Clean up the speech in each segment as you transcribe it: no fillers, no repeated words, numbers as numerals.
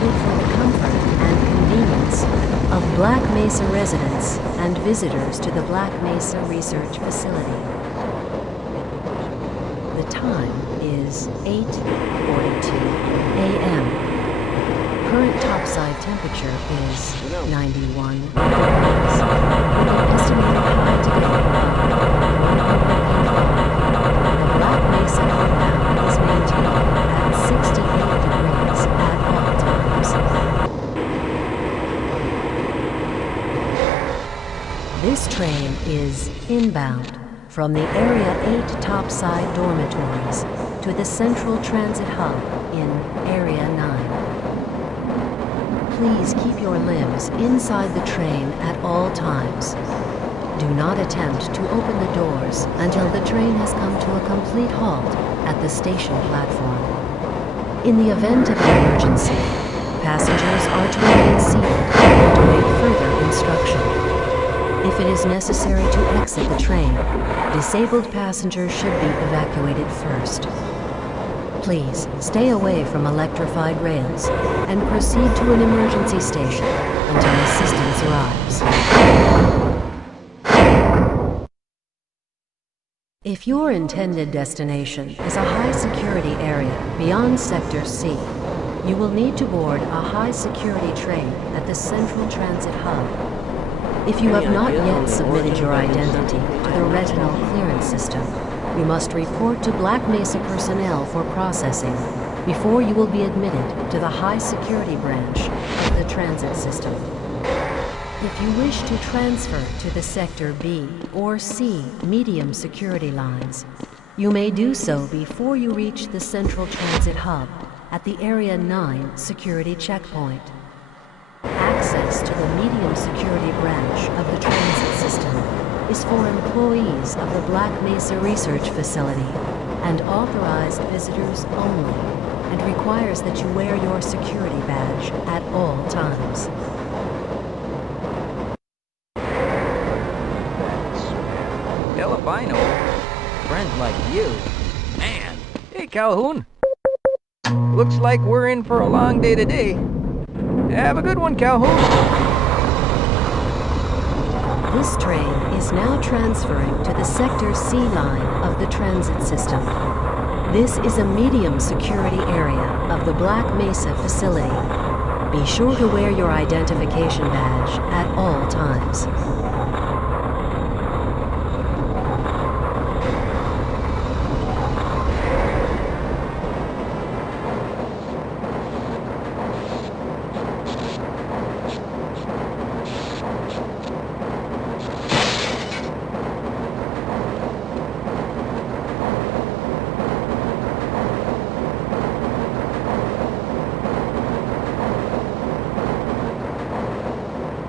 intended for the comfort and convenience of Black Mesa residents and visitors to the Black Mesa Research Facility. The time is 8:42 a.m. Current topside temperature is 91 degrees, with an estimated high today of 105. The Black Mesa compound is maintained at 68 degrees at all times. This train is inbound from the Area 8 topside dormitories to the Central Transit Hub in Area 9. Please keep your limbs inside the train at all times. Do not attempt to open the doors until the train has come to a complete halt at the station platform. In the event of an emergency, passengers are to remain seated and await further instruction. If it is necessary to exit the train, disabled passengers should be evacuated first. Please stay away from electrified rails and proceed to an emergency station until assistance arrives. If your intended destination is a high-security area beyond Sector C, you will need to board a high-security train at the Central Transit Hub. If you have not yet submitted your identity to the retinal clearance system, you must report to Black Mesa personnel for processing before you will be admitted to the high-security branch of the transit system. If you wish to transfer to the Sector B or C medium security lines, you may do so before you reach the Central Transit Hub at the Area 9 security checkpoint. Access to the medium security branch of the transit system is for employees of the Black Mesa Research Facility and authorized visitors only, and requires that you wear your security badge at all times. Hell if I know. Friends like you. Man. Hey, Calhoun. Looks like we're in for a long day today. Have a good one, Calhoun. This train is now transferring to the Sector C line of the transit system. This is a medium security area of the Black Mesa facility. Be sure to wear your identification badge at all times.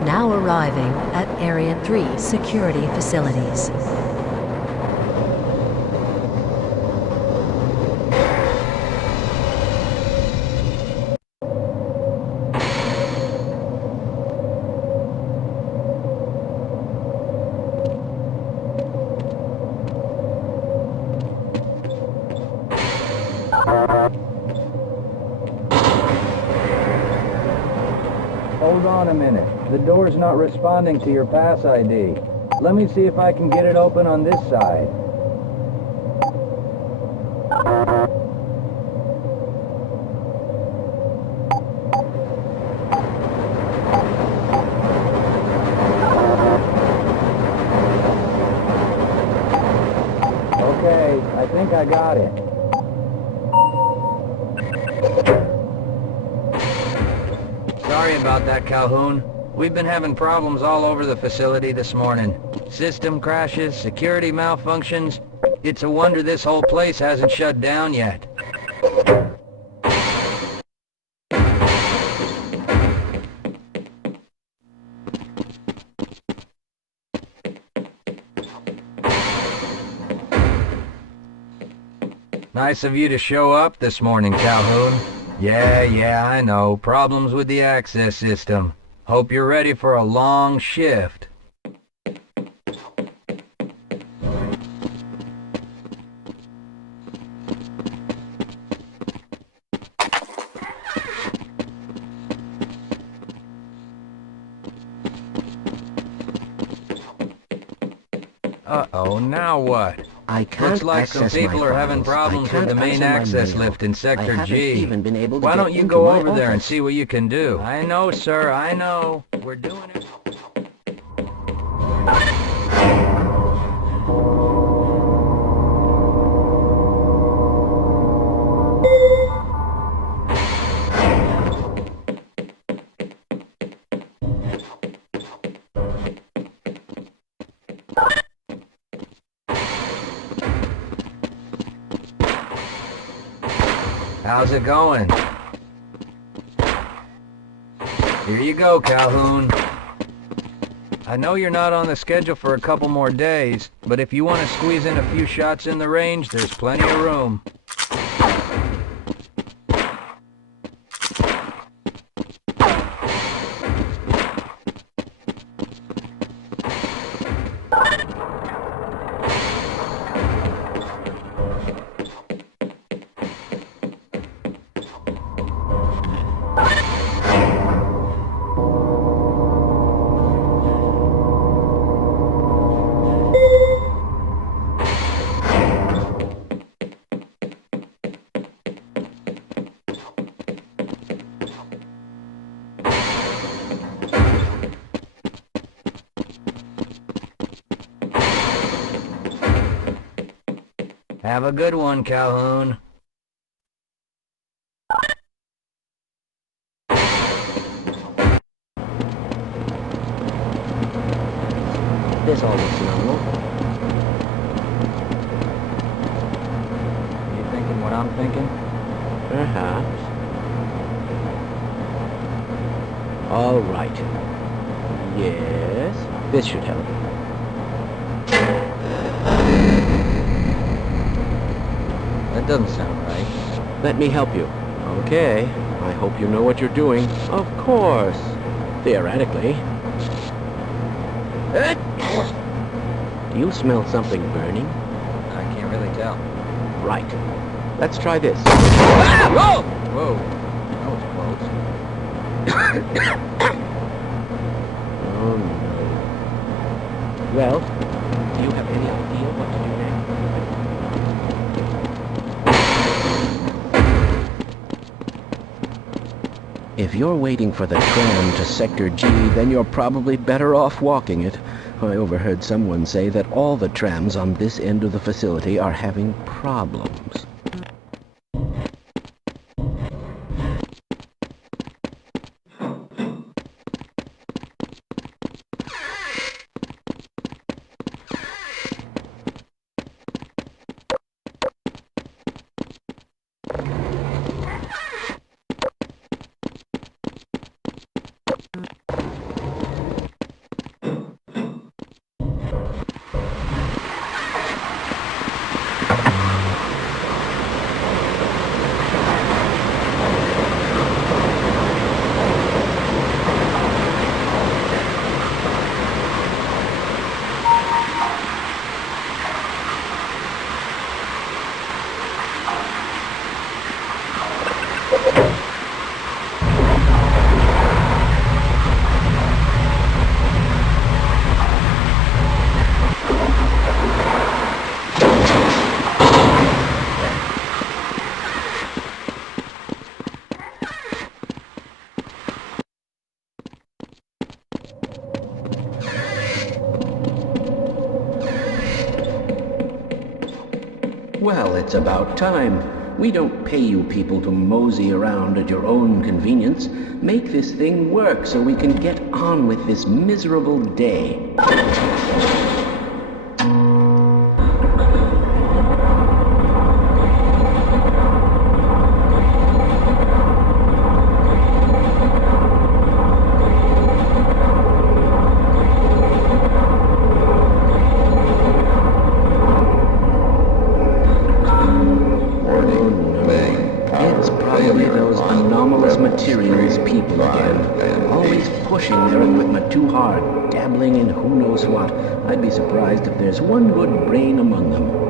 Now arriving at Area 3 security facilities. Hold on a minute. The door's not responding to your pass ID. Let me see if I can get it open on this side. Okay, I think I got it. Sorry about that, Calhoun. We've been having problems all over the facility this morning. System crashes, security malfunctions. It's a wonder this whole place hasn't shut down yet. Nice of you to show up this morning, Calhoun. Yeah, I know. Problems with the access system. Hope you're ready for a long shift. Uh-oh, now what? I can't Looks like some access my people are having files. problems I can't with the main answer my access mail. lift in I Sector haven't G. even been able to Why get don't you into go my over there and office. see what you can do? I know, sir, I know. We're doing it. How's it going? Here you go, Calhoun. I know you're not on the schedule for a couple more days, but if you want to squeeze in a few shots in the range, there's plenty of room. Have a good one, Calhoun. This all looks normal. You thinking what I'm thinking? Perhaps. All right. Yes, this should help. That doesn't sound right. Let me help you. Okay. I hope you know what you're doing. Of course. Theoretically. Do you smell something burning? I can't really tell. Right. Let's try this. Ah! Whoa! Whoa. That was close. Oh no. Well, do you have any idea what to do next? If you're waiting for the tram to Sector G, then you're probably better off walking it. I overheard someone say that all the trams on this end of the facility are having problems. Well, it's about time. We don't pay you people to mosey around at your own convenience. Make this thing work so we can get on with this miserable day. Materials people again. Always pushing their equipment too hard, dabbling in who knows what. I'd be surprised if there's one good brain among them.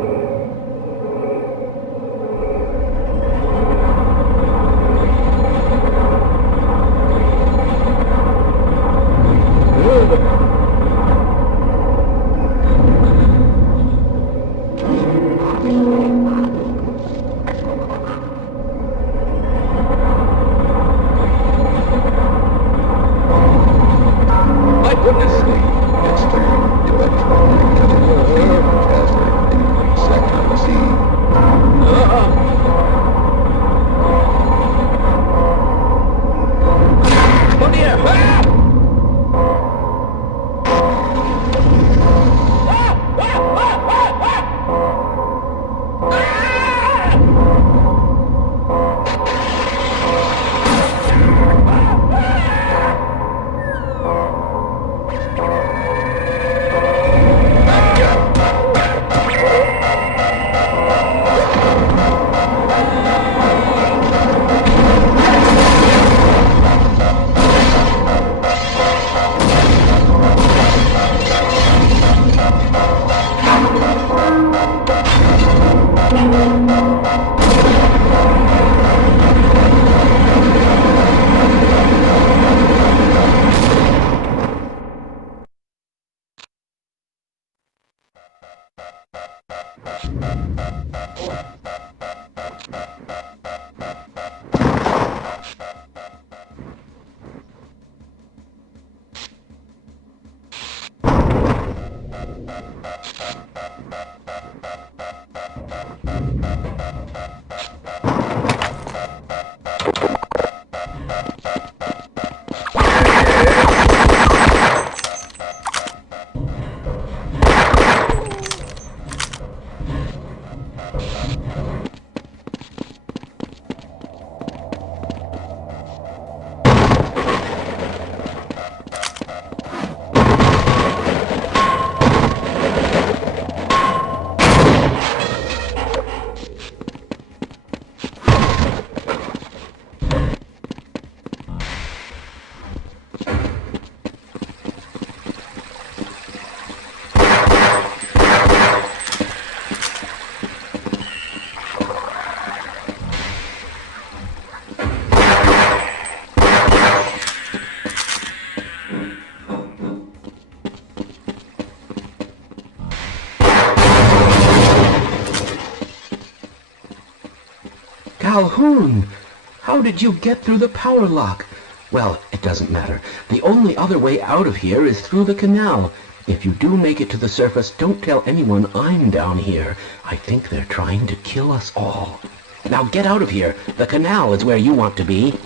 Calhoun! How did you get through the power lock? Well, it doesn't matter. The only other way out of here is through the canal. If you do make it to the surface, don't tell anyone I'm down here. I think they're trying to kill us all. Now get out of here. The canal is where you want to be.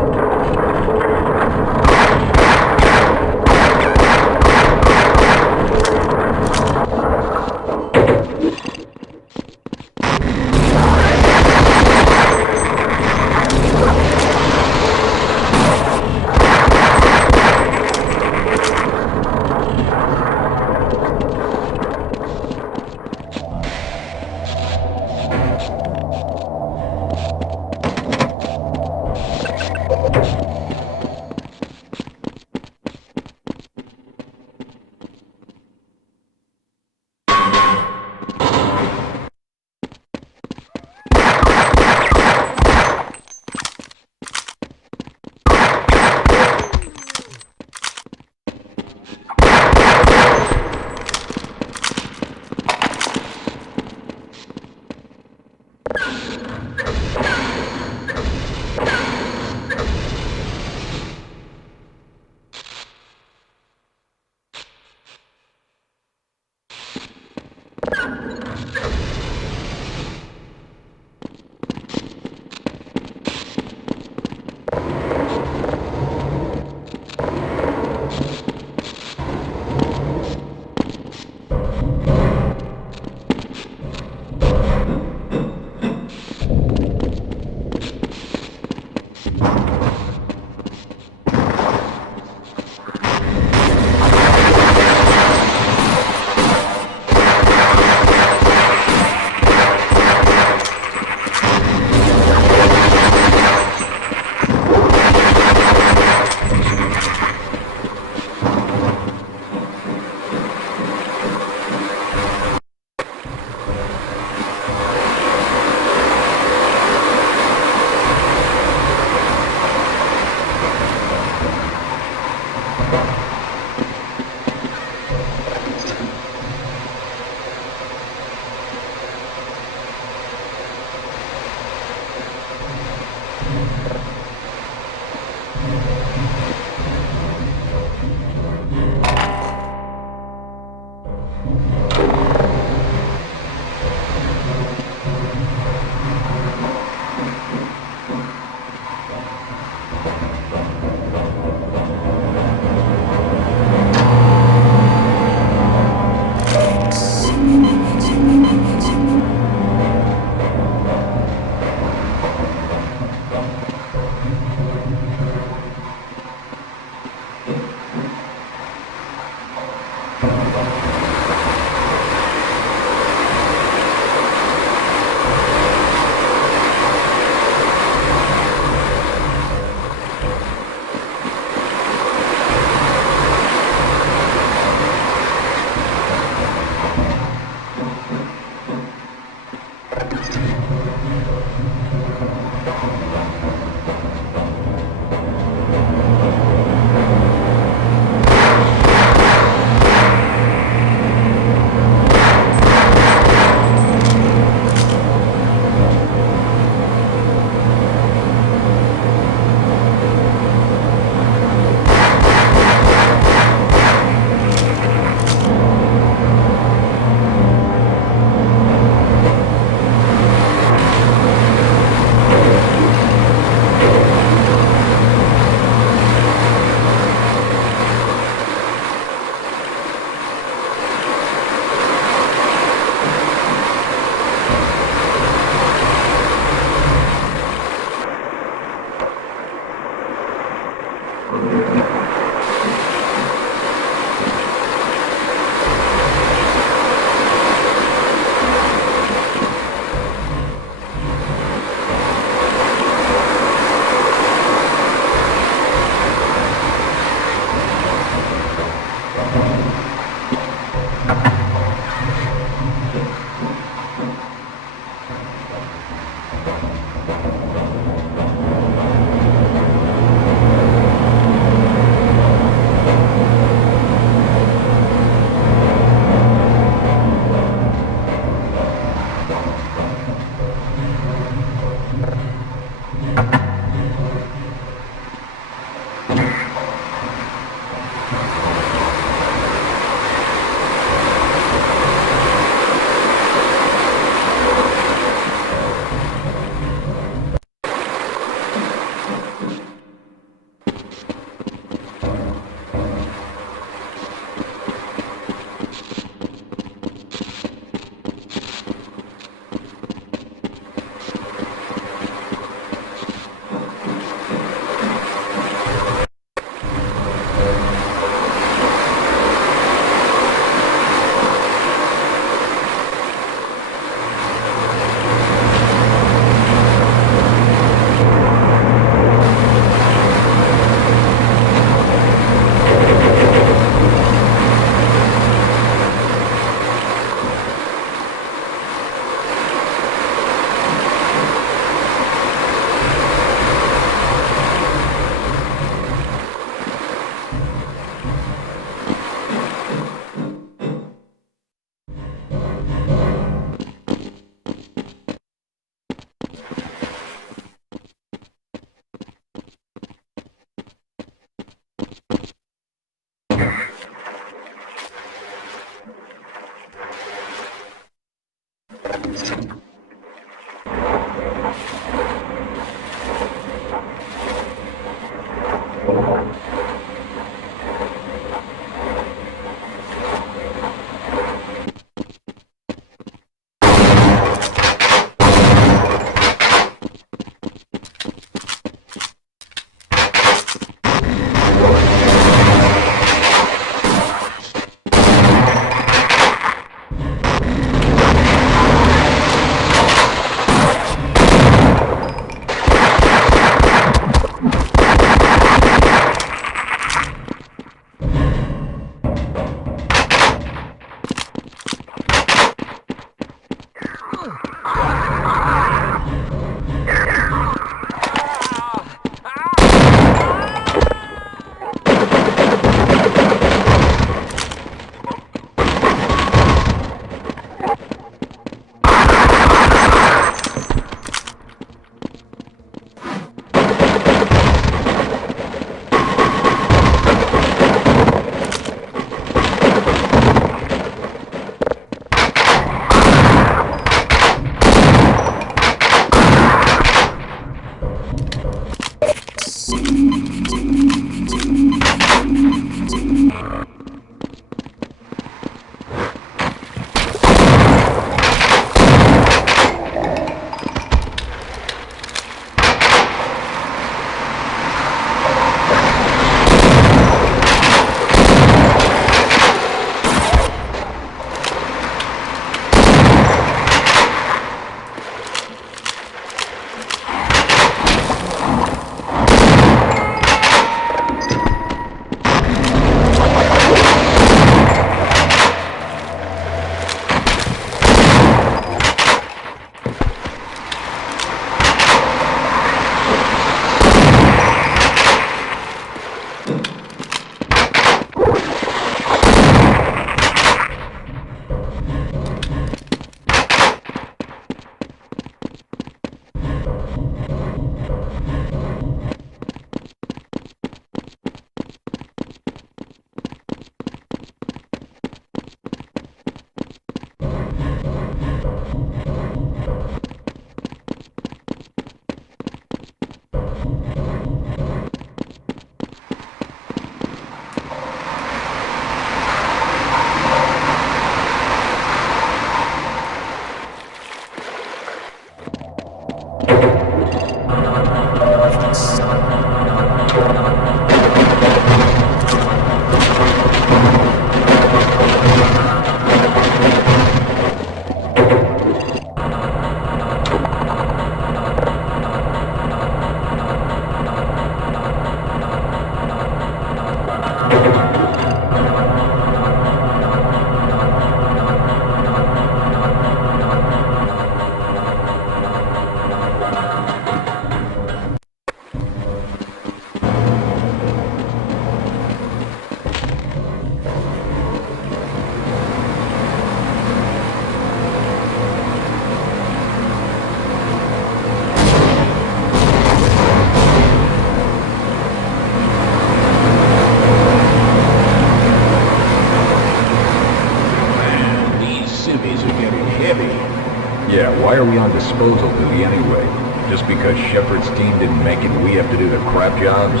Yeah, why are we on disposal duty anyway? Just because Shepard's team didn't make it, we have to do the crap jobs?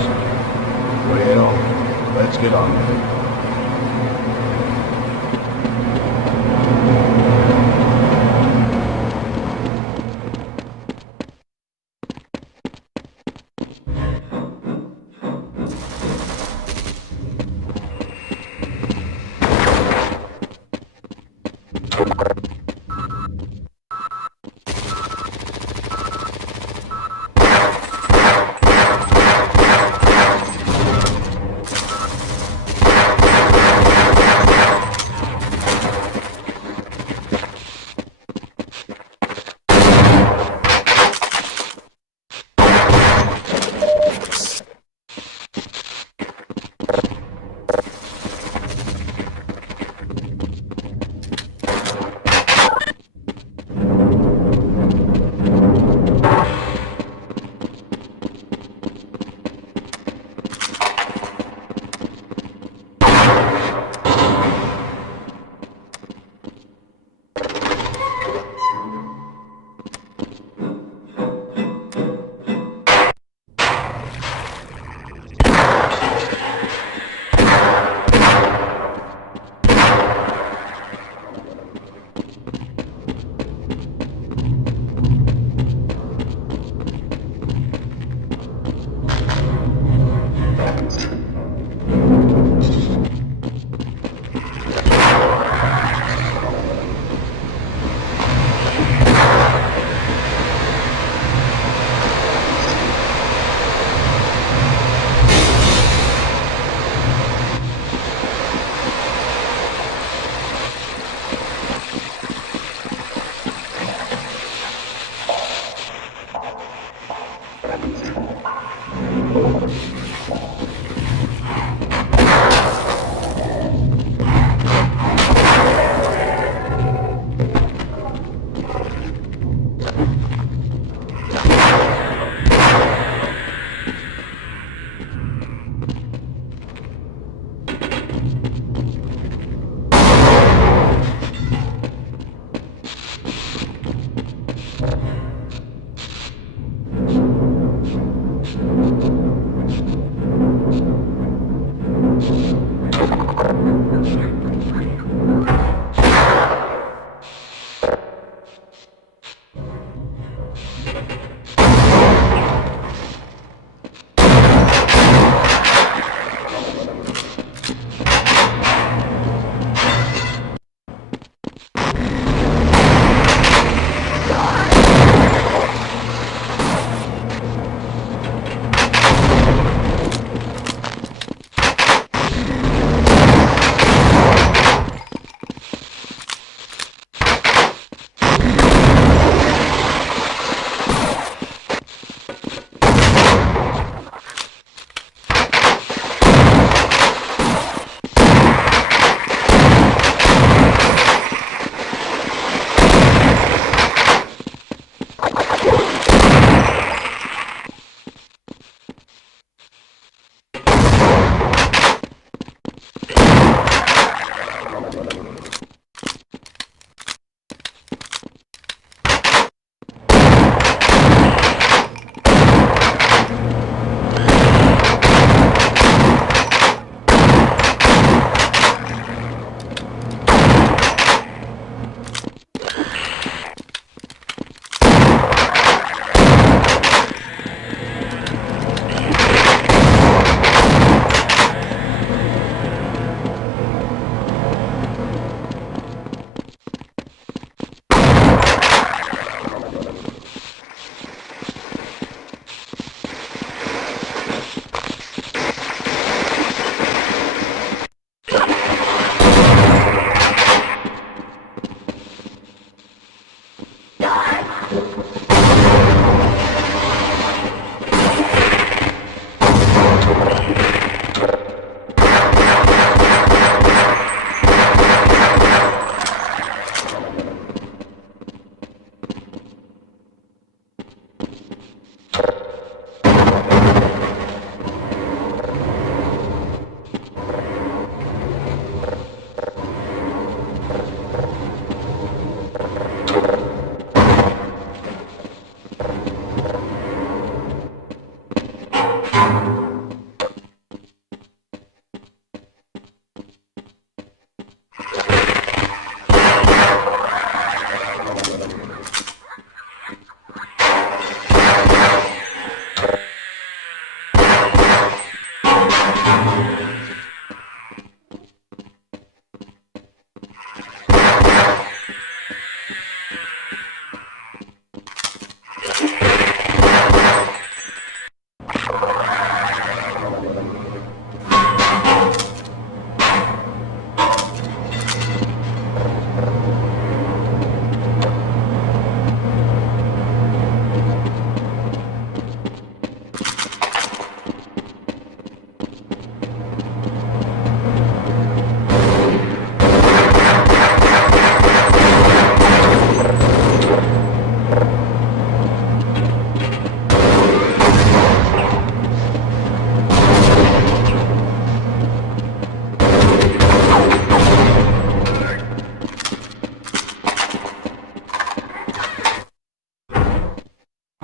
Well, let's get on with it.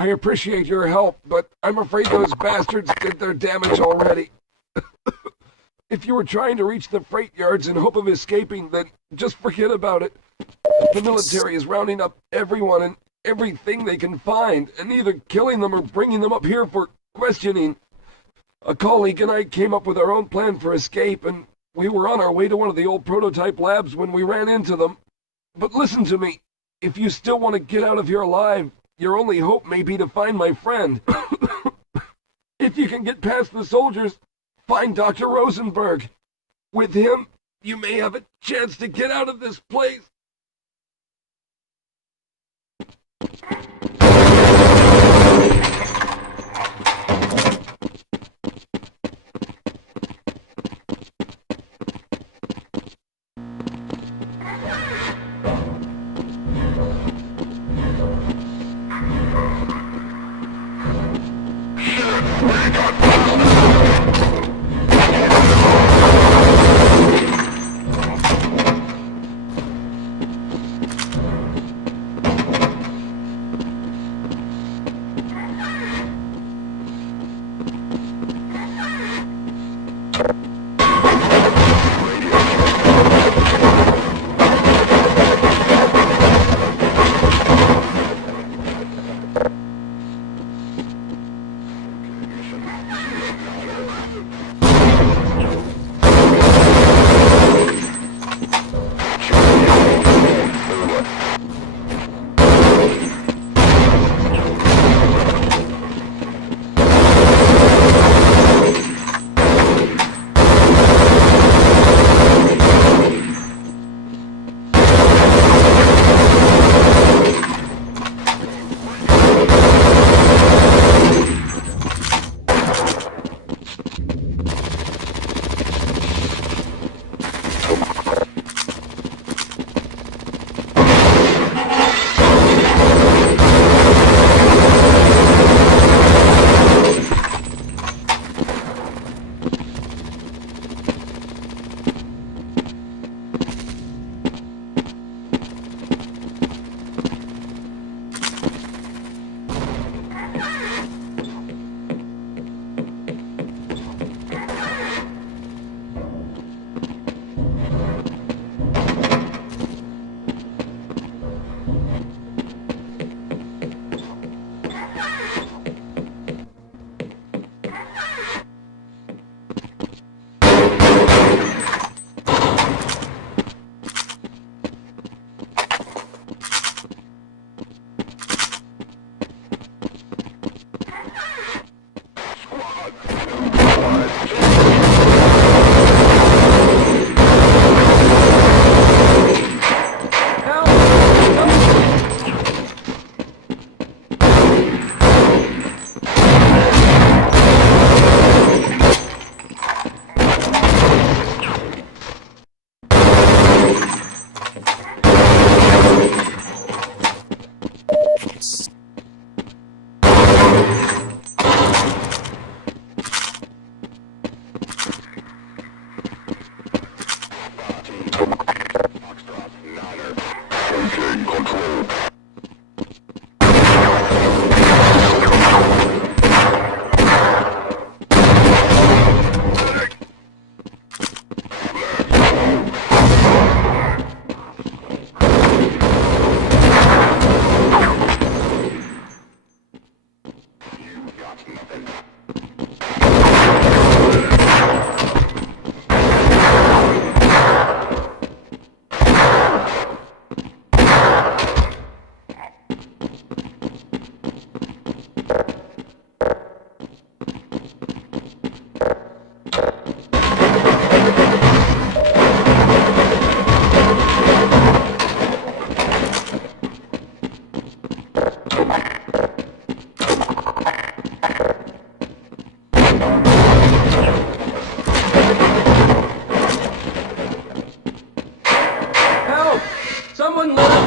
I appreciate your help, but I'm afraid those bastards did their damage already. If you were trying to reach the freight yards in hope of escaping, then just forget about it. The military is rounding up everyone and everything they can find, and either killing them or bringing them up here for questioning. A colleague and I came up with our own plan for escape, and we were on our way to one of the old prototype labs when we ran into them. But listen to me. If you still want to get out of here alive, your only hope may be to find my friend. If you can get past the soldiers, find Dr. Rosenberg. With him, you may have a chance to get out of this place.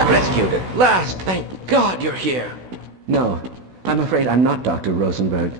Rescued at last! Thank God you're here! No, I'm afraid I'm not Dr. Rosenberg.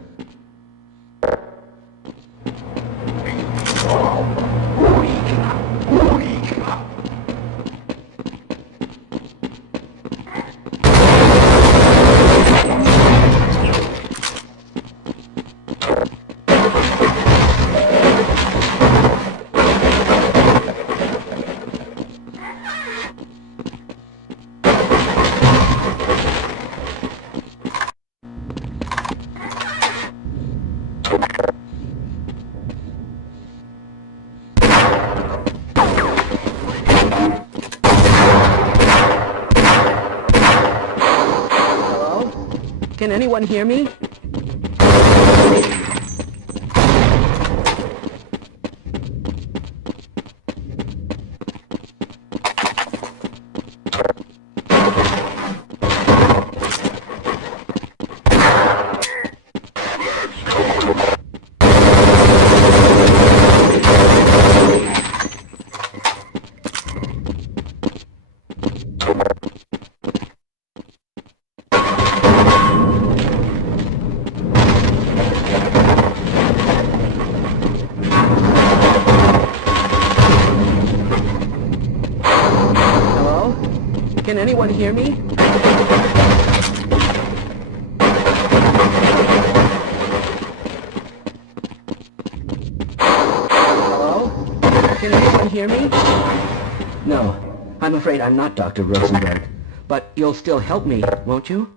Can anyone hear me? Can anyone hear me? Hello? Can anyone hear me? No, I'm afraid I'm not Dr. Rosenberg. But you'll still help me, won't you?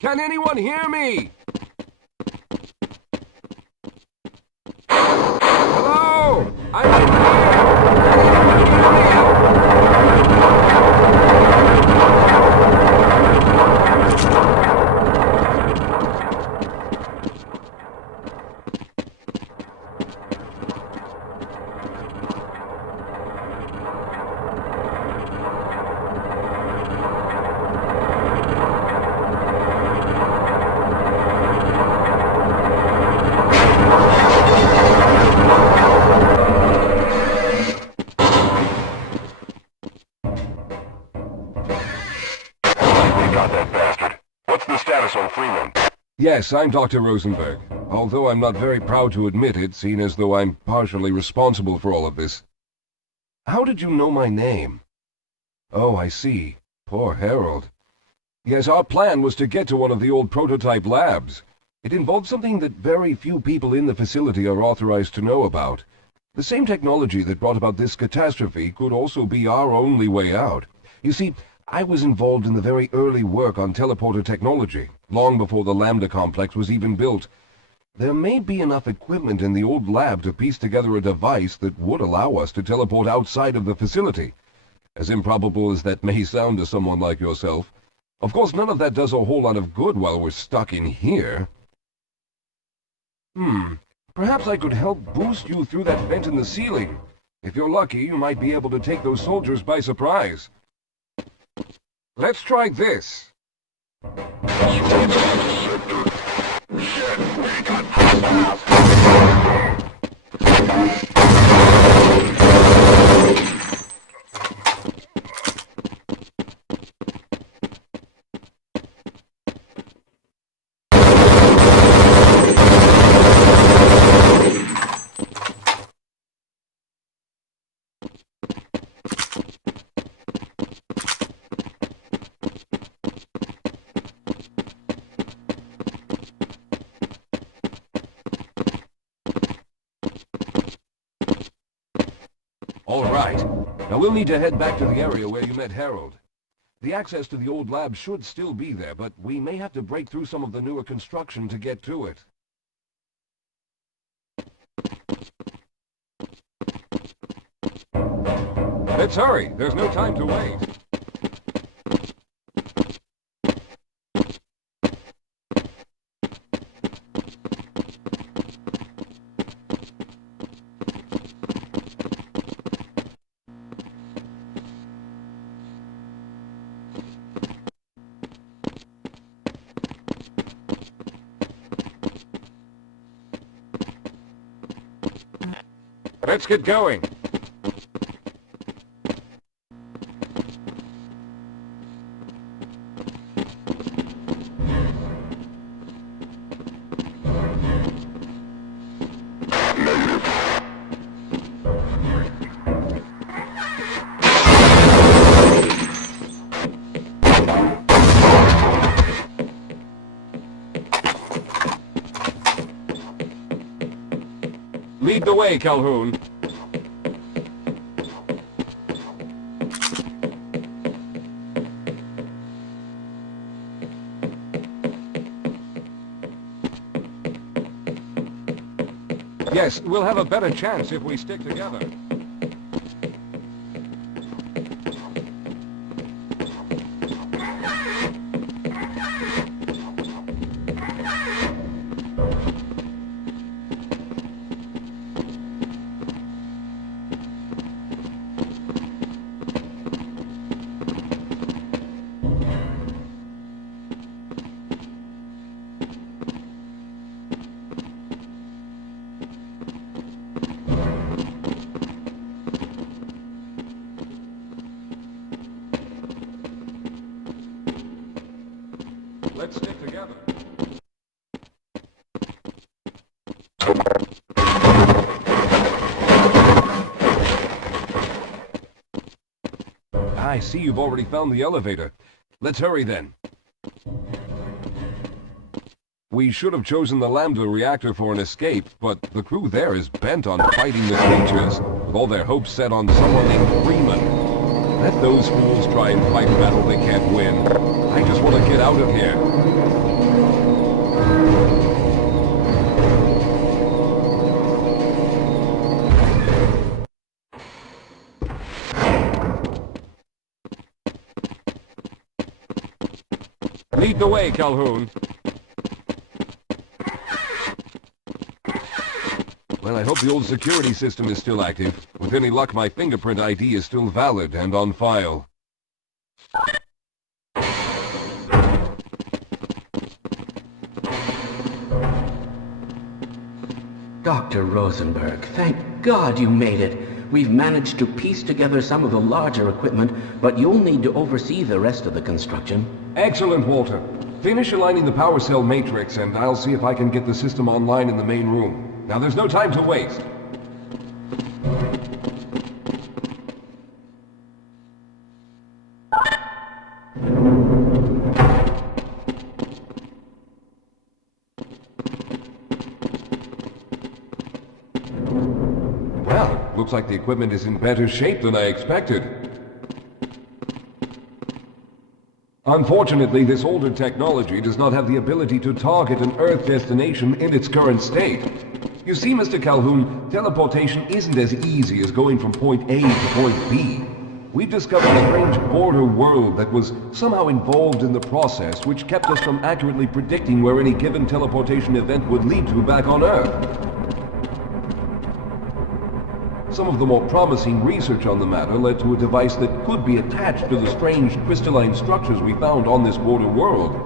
Can anyone hear me? Hello? I'm in here! Can anyone hear me? Yes, I'm Dr. Rosenberg, although I'm not very proud to admit it, seeing as though I'm partially responsible for all of this. How did you know my name? Oh, I see. Poor Harold. Yes, our plan was to get to one of the old prototype labs. It involved something that very few people in the facility are authorized to know about. The same technology that brought about this catastrophe could also be our only way out. You see, I was involved in the very early work on teleporter technology, long before the Lambda complex was even built. There may be enough equipment in the old lab to piece together a device that would allow us to teleport outside of the facility. As improbable as that may sound to someone like yourself. Of course, none of that does a whole lot of good while we're stuck in here. Perhaps I could help boost you through that vent in the ceiling. If you're lucky, you might be able to take those soldiers by surprise. Let's try this. All right. Now we'll need to head back to the area where you met Harold. The access to the old lab should still be there, but we may have to break through some of the newer construction to get to it. Let's hurry. There's no time to wait. Let's get going. Lead the way, Calhoun. Yes, we'll have a better chance if we stick together. Let's stick together. I see you've already found the elevator. Let's hurry then. We should have chosen the Lambda reactor for an escape, but the crew there is bent on fighting the creatures, with all their hopes set on someone named Freeman. Let those fools try and fight a battle they can't win. I just want to get out of here. Lead the way, Calhoun. Well, I hope the old security system is still active. With any luck, my fingerprint ID is still valid and on file. Dr. Rosenberg, thank God you made it. We've managed to piece together some of the larger equipment, but you'll need to oversee the rest of the construction. Excellent, Walter. Finish aligning the power cell matrix, and I'll see if I can get the system online in the main room. Now, there's no time to waste. Well, looks like the equipment is in better shape than I expected. Unfortunately, this older technology does not have the ability to target an Earth destination in its current state. You see, Mr. Calhoun, teleportation isn't as easy as going from point A to point B. We've discovered a strange border world that was somehow involved in the process, which kept us from accurately predicting where any given teleportation event would lead to back on Earth. Some of the more promising research on the matter led to a device that could be attached to the strange crystalline structures we found on this border world.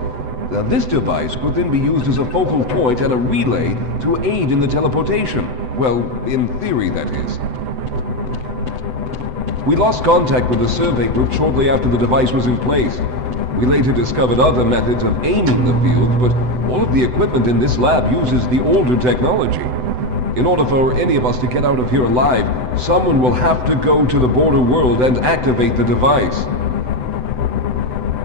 Now, this device could then be used as a focal point and a relay to aid in the teleportation. Well, in theory, that is. We lost contact with the survey group shortly after the device was in place. We later discovered other methods of aiming the field, but all of the equipment in this lab uses the older technology. In order for any of us to get out of here alive, someone will have to go to the border world and activate the device.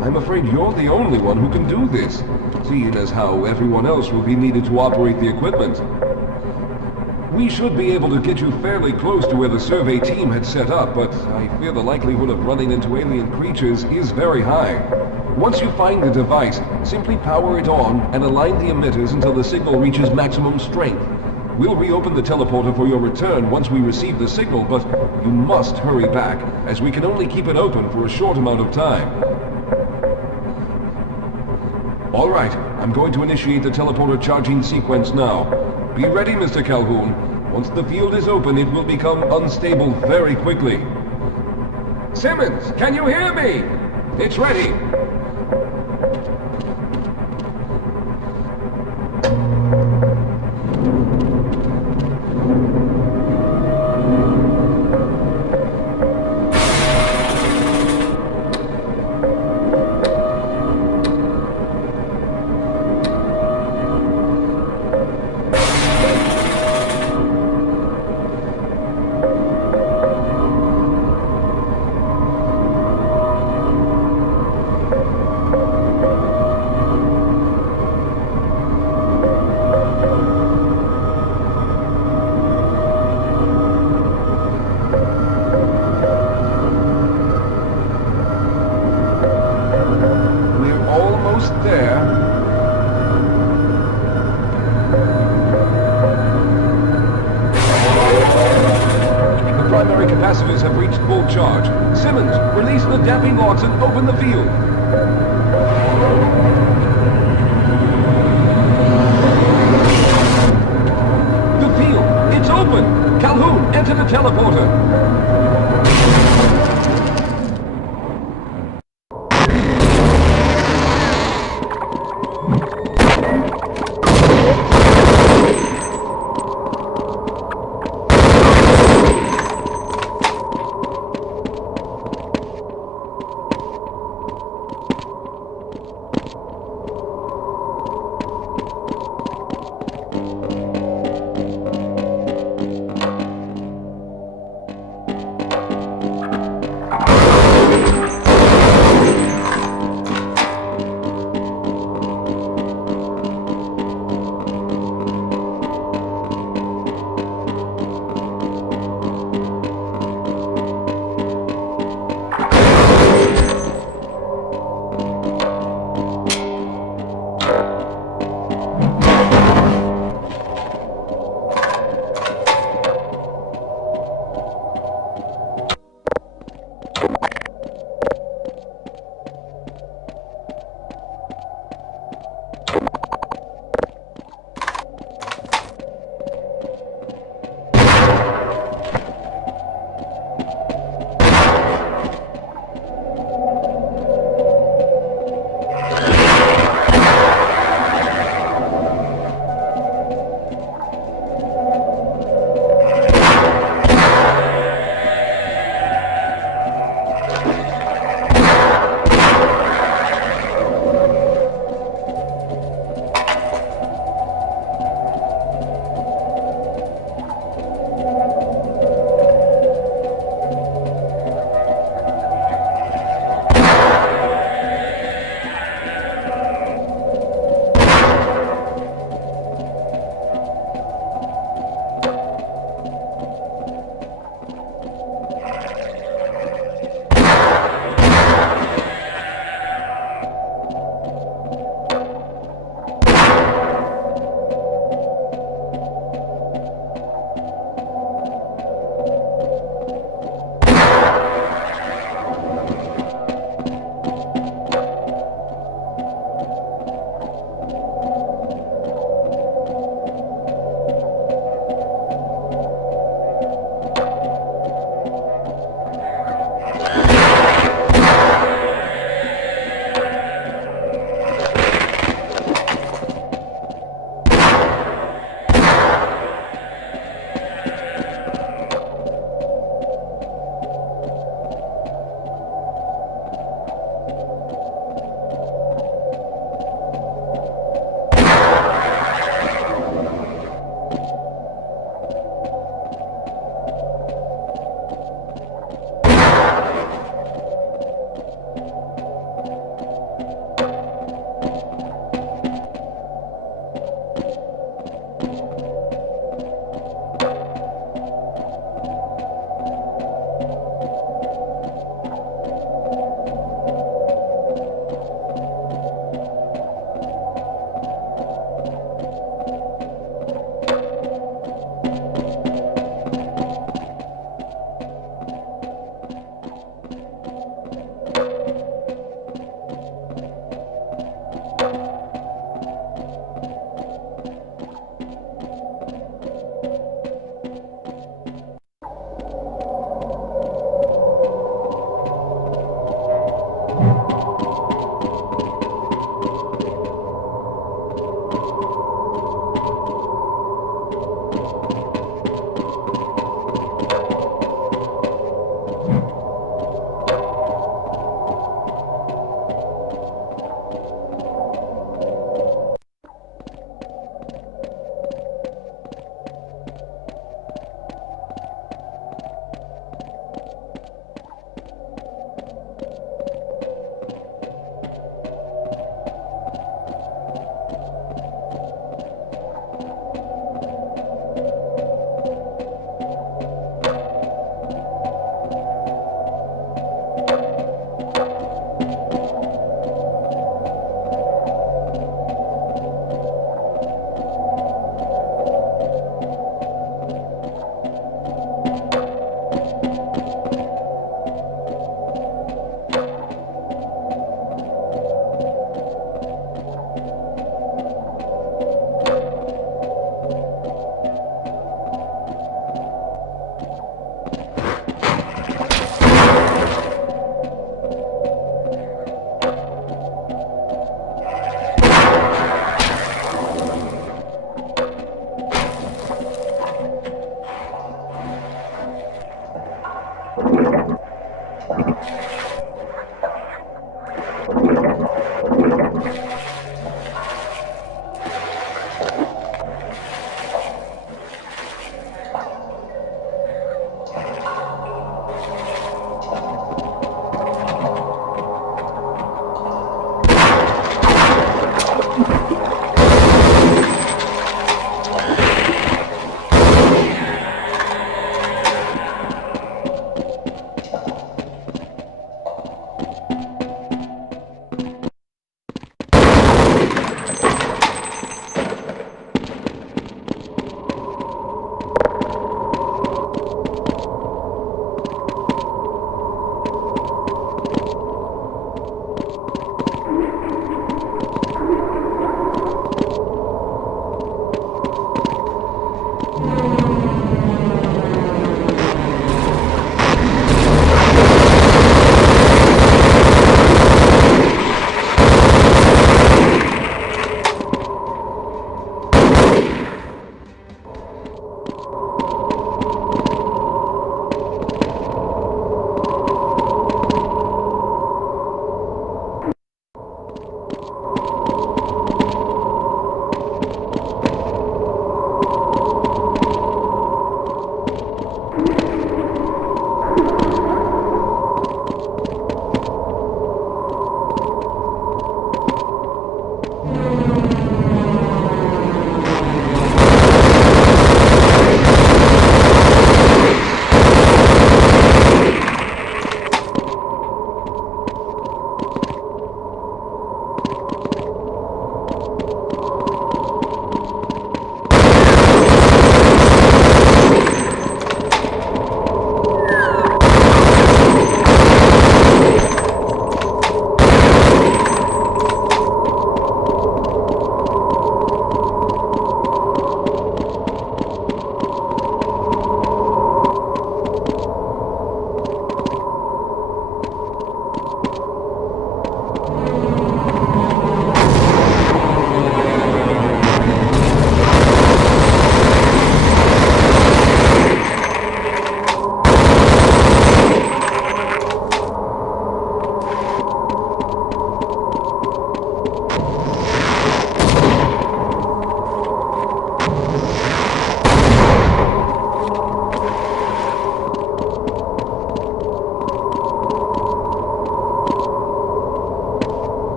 I'm afraid you're the only one who can do this, seeing as how everyone else will be needed to operate the equipment. We should be able to get you fairly close to where the survey team had set up, but I fear the likelihood of running into alien creatures is very high. Once you find the device, simply power it on and align the emitters until the signal reaches maximum strength. We'll reopen the teleporter for your return once we receive the signal, but you must hurry back, as we can only keep it open for a short amount of time. All right, I'm going to initiate the teleporter charging sequence now. Be ready, Mr. Calhoun. Once the field is open, it will become unstable very quickly. Simmons, can you hear me? It's ready. Capacitors have reached full charge. Simmons, release the damping locks and open the field. The field, it's open! Calhoun, enter the teleporter.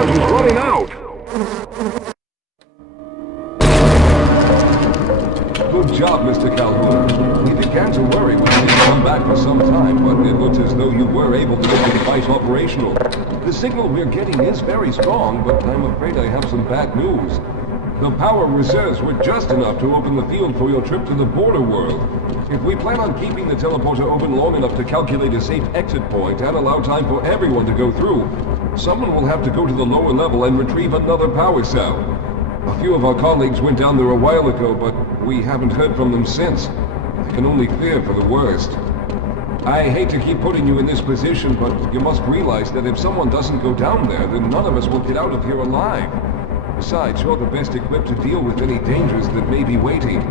charge is running out. Good job, Mr. Calhoun. We began to worry when you didn't come back for some time, but it looks as though you were able to make the device operational. The signal we're getting is very strong, but I'm afraid I have some bad news. The power reserves were just enough to open the field for your trip to the border world. If we plan on keeping the teleporter open long enough to calculate a safe exit point and allow time for everyone to go through, someone will have to go to the lower level and retrieve another power cell. A few of our colleagues went down there a while ago, but we haven't heard from them since. I can only fear for the worst. I hate to keep putting you in this position, but you must realize that if someone doesn't go down there, then none of us will get out of here alive. Besides, you're the best equipped to deal with any dangers that may be waiting.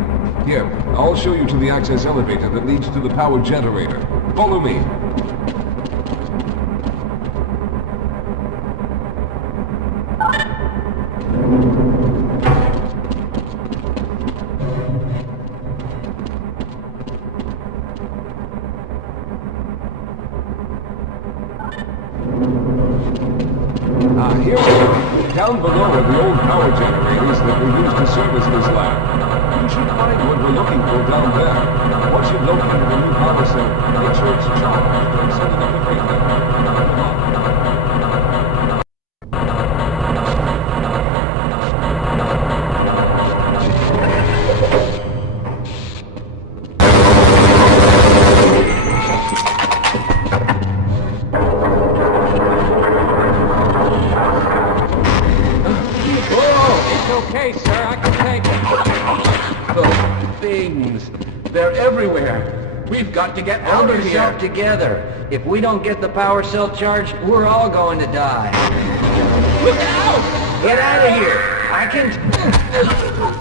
Here, I'll show you to the access elevator that leads to the power generator. Follow me. Here we are. Down below are the old power generators that were used to service this lab. You should find what we're looking for down there. Once you've located the new power cell, make sure it's charged and set it up the freight level. Okay, sir, I can take it. Those things. They're everywhere. We've got to get out Hold of yourself here. together. If we don't get the power cell charged, we're all going to die. Look out! Get out of here! I can...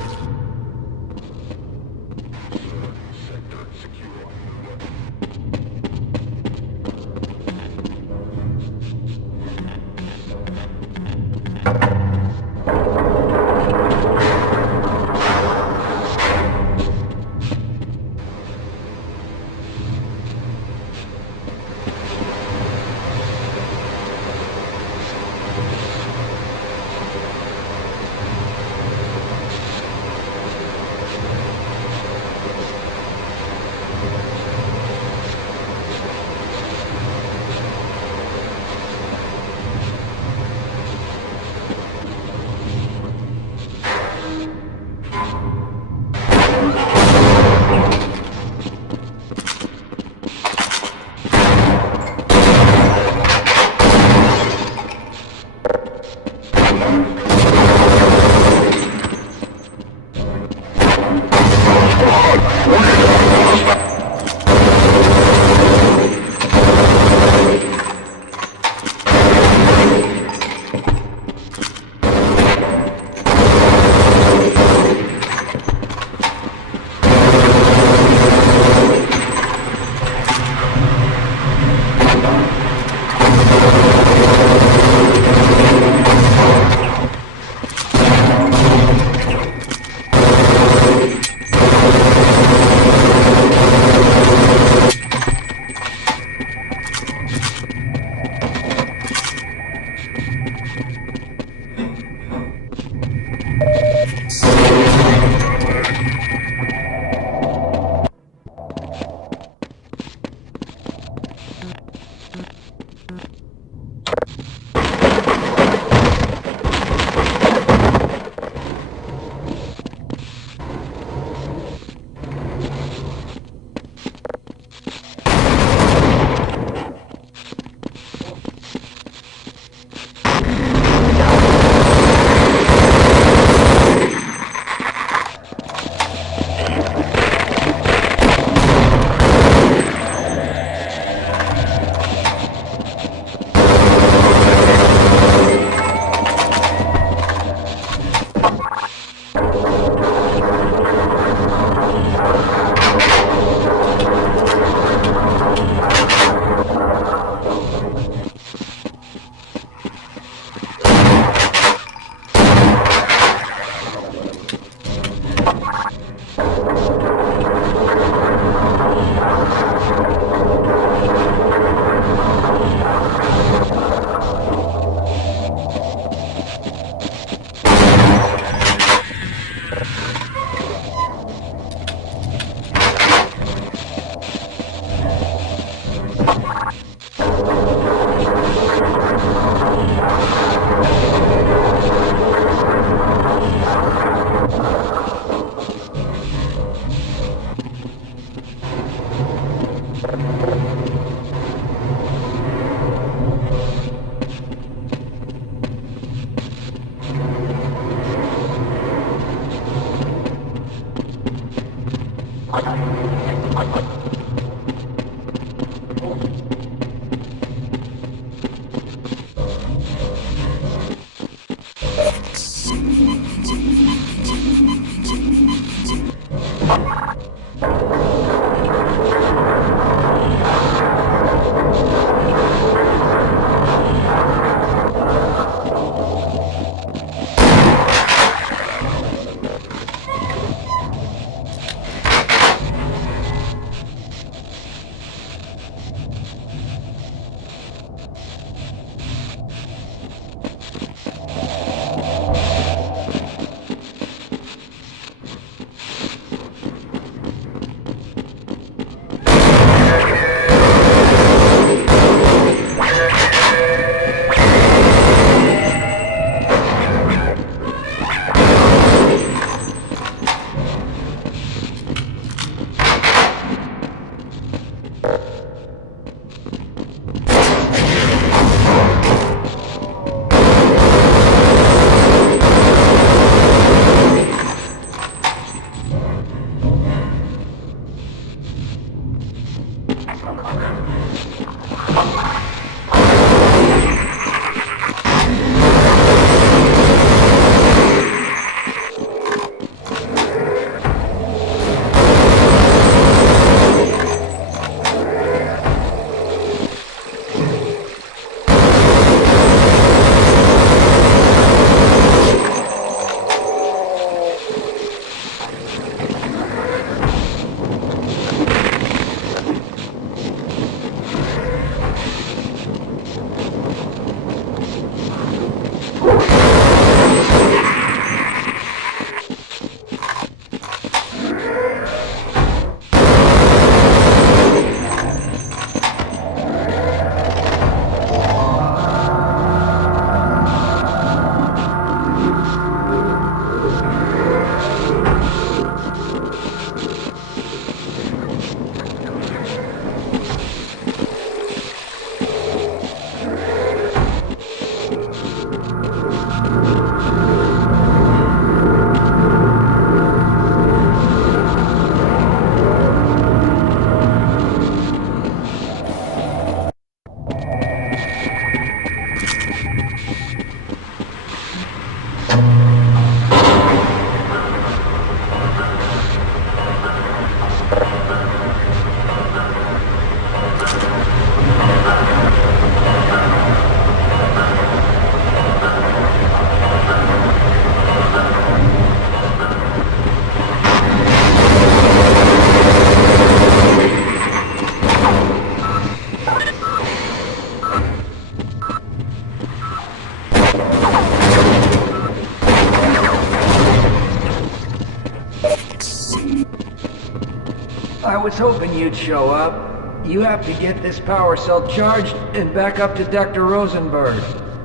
I was hoping you'd show up. You have to get this power cell charged and back up to Dr. Rosenberg.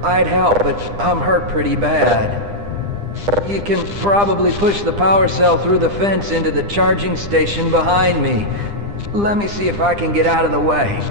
I'd help, but I'm hurt pretty bad. You can probably push the power cell through the fence into the charging station behind me. Let me see if I can get out of the way.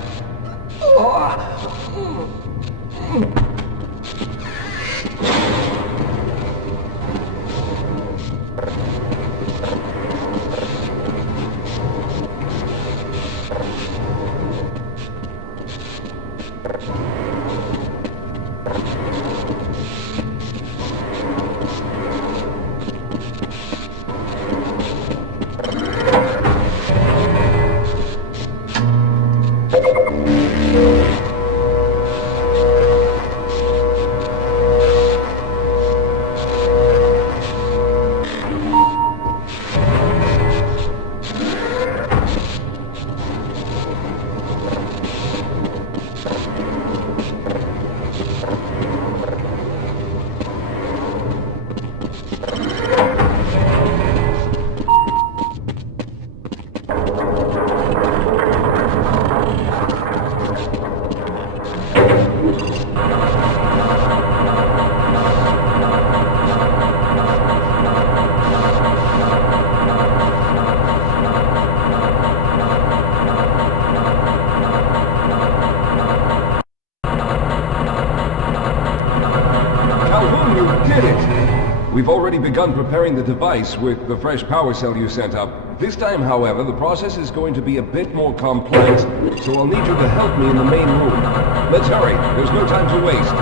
We've already begun preparing the device with the fresh power cell you sent up. This time, however, the process is going to be a bit more complex, so I'll need you to help me in the main room. Let's hurry. There's no time to waste.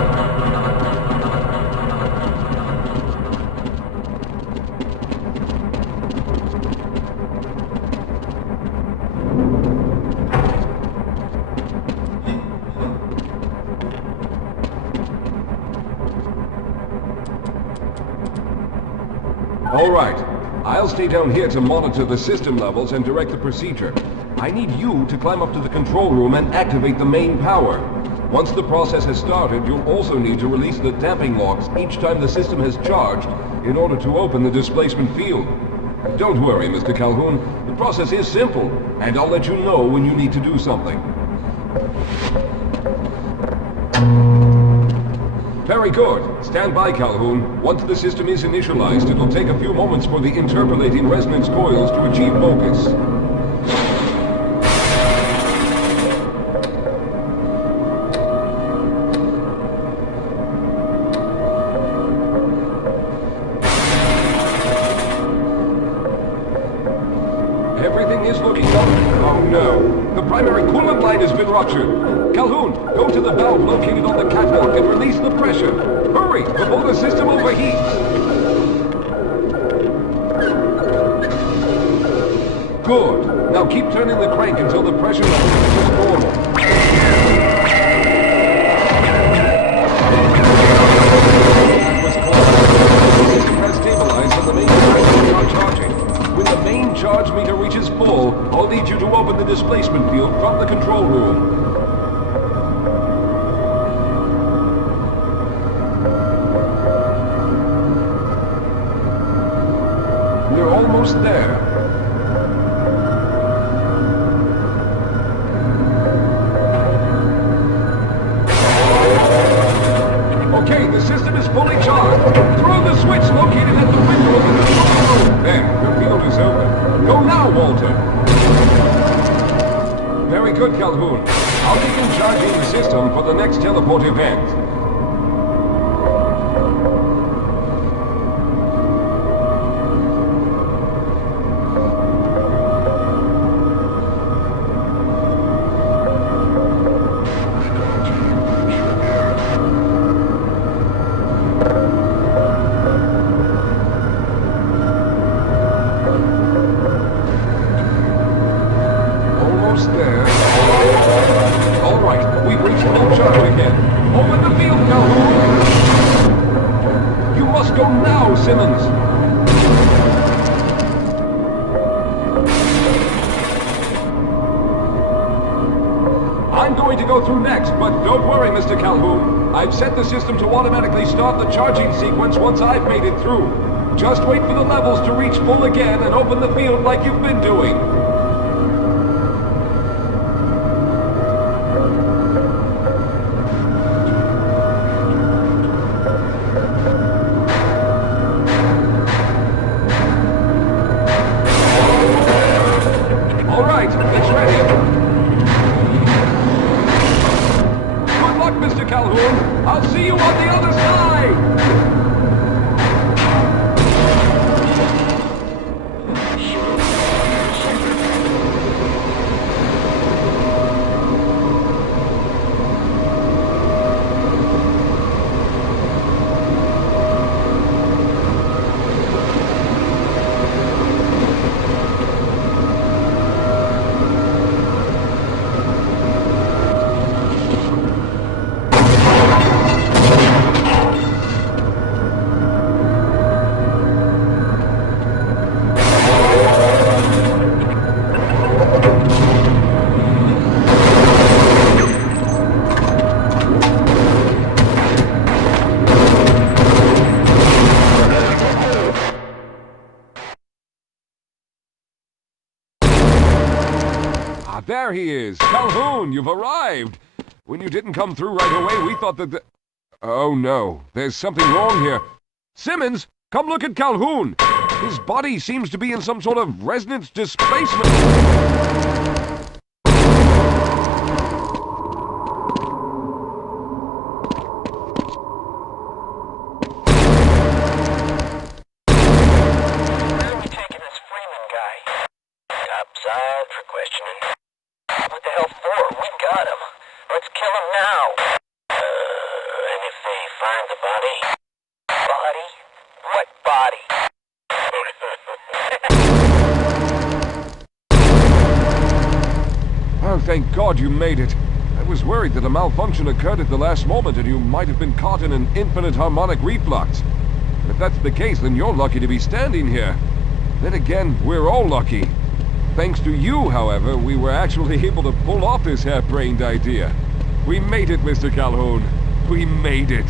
All right. I'll stay down here to monitor the system levels and direct the procedure. I need you to climb up to the control room and activate the main power. Once the process has started, you'll also need to release the damping locks each time the system has charged in order to open the displacement field. Don't worry, Mr. Calhoun. The process is simple, and I'll let you know when you need to do something. Very good. Stand by, Calhoun. Once the system is initialized, it'll take a few moments for the interpolating resonance coils to achieve focus. Everything is looking up. Oh no. The primary coolant line has been ruptured. Calhoun, go to the valve located on the catwalk and release the pressure. Hurry, before the system overheats. Good. Now keep turning the crank until the pressure level is normal. The system has stabilized and the main charges are charging. When the main charge meter reaches full, I'll need you to open the displacement field from the control room. We're almost there. Okay, the system is fully charged. Throw the switch located at the window of the control room. There, the field is open. Go now, Walter. Very good, Calhoun. I'll begin charging the system for the next teleport event. I'm going to go through next, but don't worry, Mr. Calhoun. I've set the system to automatically start the charging sequence once I've made it through. Just wait for the levels to reach full again and open the field like you've been doing. there he is. Calhoun, you've arrived. When you didn't come through right away, we thought that the... Oh no, there's something wrong here. Simmons, come look at Calhoun. His body seems to be in some sort of resonance displacement. Topside for questioning. What the hell for? We got him. Let's kill him now. And if they find the body? Body? What body? Oh, thank God you made it. I was worried that a malfunction occurred at the last moment and you might have been caught in an infinite harmonic reflux. If that's the case, then you're lucky to be standing here. Then again, we're all lucky. Thanks to you, however, we were actually able to pull off this harebrained idea. We made it, Mr. Calhoun. We made it.